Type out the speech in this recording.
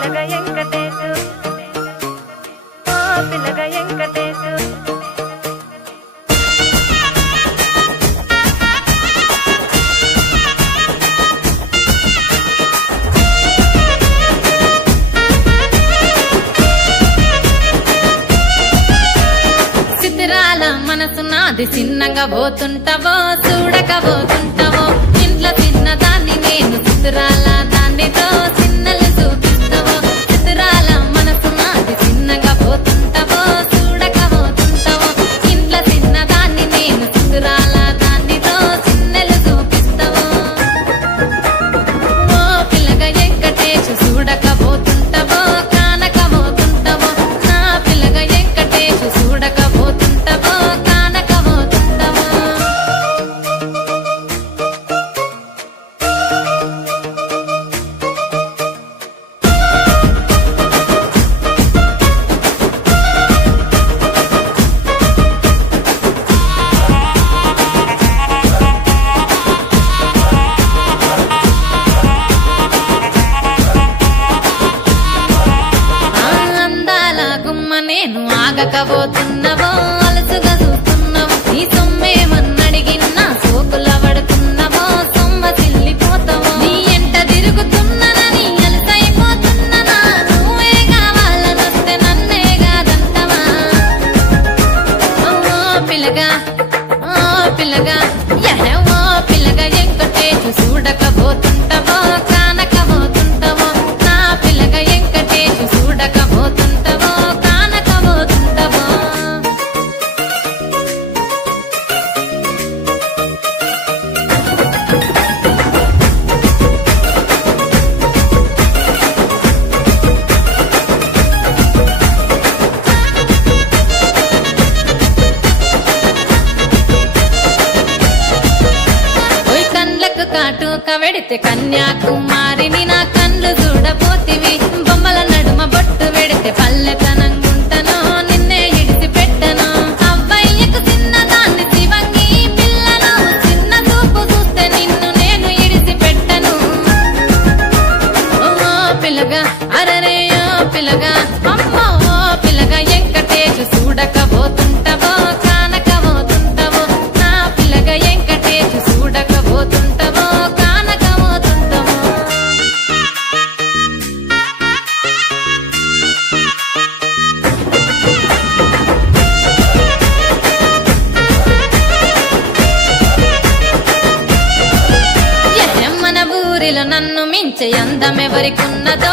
పిల్లగా వెంకటేశు ఓ పిల్లగా వెంకటేశు సిద్ధిరాల మనసు నాది చిన్నగా పోతుంటావో చూడకపోతుంటావో ఇంట్లో చిన్నదాన్ని నేను సిద్ధిరాల దానితో చిన్నలు చూపిస్తావో సిద్ధిరాల మనసు నాది చిన్నగా పోతుంటావో చూడకపోతుంటావో ఇంట్లో చిన్నదాన్ని నేను సిద్ధిరాల దానితో చిన్నలు చూపిస్తావో ఓ పిల్లగా వెంకటేశు చూడకపోతుంటావో కానకపోతుంటావో నా పిల్లగా వెంకటేశు చూడకపోతుంటావో కానకపోతుంటావో అందాల గుమ్మ నేను ఆగకపోతున్నావో అలసుగా చూస్తున్నావో నీ సొమ్మేమన్నడిగిన్నా సోకుల పడుతున్నావో సొమ్మ సిల్లిపోతావో నీ ఎంట తిరుగుతున్నానని అలసైపోతున్నానా నువ్వే కావాలనొస్తే నన్నే కాదంటవా ఓ పిల్లగా యహే ఓ పిల్లగా వెంకటేశు చూడకపోతుంటావో కానకపోతుంటావో నా పిల్లగా వెంకటేశు చూడకపోతుంటావో కానకపోతుంటావో ఓయ్ కండ్లకు కాటుక వెడితే కన్యాకుమారిని నా కళ్ళు చూడపోతివి బొమ్మల నడుమ బొట్టు వెడితే పల్లెతనంగుంటను నిన్నే ఇడిసి పెట్టను అవ్వయ్యకు చిన్నదాన్ని శివంగి పిల్లను చిన్న చూపు చూస్తే నిన్ను నేను ఇడిసి పెట్టను ఓ పిల్లగా అరరే ఓ పిల్లగా అమ్మో ఓ పిల్లగా వెంకటేశు చూడకపోతుంటావో కానకపోతుంటావో నా పిల్లగా వెంకటేశు చూడకపోతుంటావో కానకపోతుంటావో మన ఊరిలో నన్ను మించే అందమెవరికున్నదో